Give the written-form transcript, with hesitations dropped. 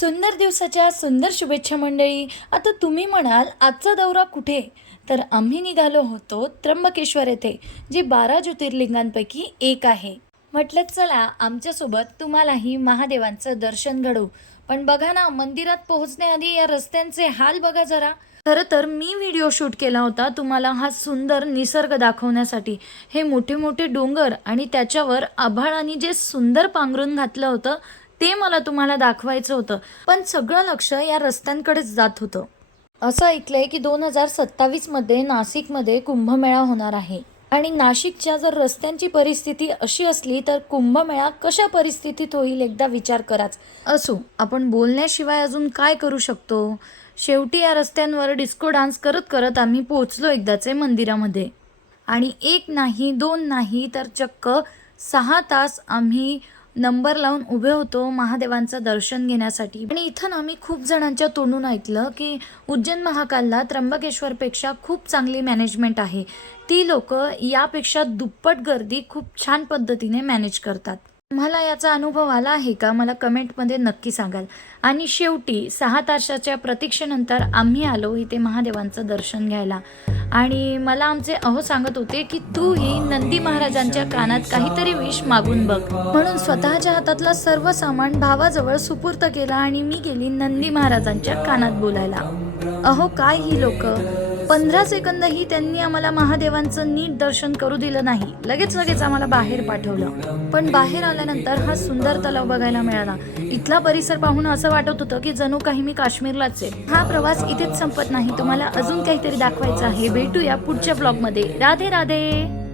सुंदर दिवसाच्या सुंदर शुभेच्छा मंडळी. आता तुम्ही म्हणाल आजचा दौरा कुठे? तर आम्ही निघालो होतो त्र्यंबकेश्वर येथे, जे 12 ज्योतिर्लिंगांपैकी एक आहे. म्हटलं चला आमच्यासोबत तुम्हालाही महादेवांचं दर्शन घडवू. पण बघा ना, मंदिरात पोहोचण्याआधी या रस्त्यांचे हाल बघा जरा. खरं तर मी व्हिडिओ शूट केला होता तुम्हाला हा सुंदर निसर्ग दाखवण्यासाठी. हे मोठे मोठे डोंगर आणि त्याच्यावर आभाळाने जे सुंदर पांघरून घातलं होतं ते मला तुम्हाला दाखवायचं होतं, पण सगळं लक्ष या रस्त्यांकडेच जात होतं. असं ऐकलंय की 2027 मध्ये नाशिकमध्ये कुंभमेळा होणार आहे. आणि नाशिकच्या जर रस्त्यांची परिस्थिती अशी असली तर कुंभमेळा कशा परिस्थितीत होईल एकदा विचार कराच. असो, आपण बोलण्याशिवाय अजून काय करू शकतो. शेवटी या रस्त्यांवर डिस्को डान्स करत करत आम्ही पोहोचलो एकदाचे मंदिरामध्ये. आणि एक नाही दोन नाही तर चक्क 6 तास आम्ही नंबर लावून उभे होतो महादेवांचं दर्शन घेण्यासाठी. आणि इथं ना मी खूप जणांच्या तोंडून ऐकलं की उज्जैन महाकालला त्र्यंबकेश्वरपेक्षा खूप चांगली मॅनेजमेंट आहे. ती लोक यापेक्षा दुप्पट गर्दी खूप छान पद्धतीने मॅनेज करतात. मला याचा अनुभव आला आहे का, मला कमेंटमध्ये नक्की सांगाल. आणि शेवटी 6 तासाच्या प्रतीक्षेनंतर आम्ही आलो इथे महादेवांचं दर्शन घ्यायला. आणि मला आमचे अहो सांगत होते की तूही नंदी महाराजांच्या कानात काहीतरी विष मागून बघ. म्हणून स्वतःच्या हातातला सर्व सामान भावाजवळ सुपूर्त केला आणि मी गेली नंदी महाराजांच्या कानात बोलायला. अहो काय ही लोक, 15 सेकंदही त्यांनी आम्हाला महादेवांचं नीट दर्शन करू दिलं नाही. लगेच आम्हाला बाहेर पाठवलं. पण बाहेर आल्यानंतर हा सुंदर तलाव बघायला मिळाला. इथला परिसर पाहून असं वाटत होतं की जणू काही मी काश्मीरलाच आहे. हा प्रवास इथेच संपत नाही, तुम्हाला अजून काहीतरी दाखवायचं आहे. भेटूया पुढच्या ब्लॉगमध्ये. राधे राधे.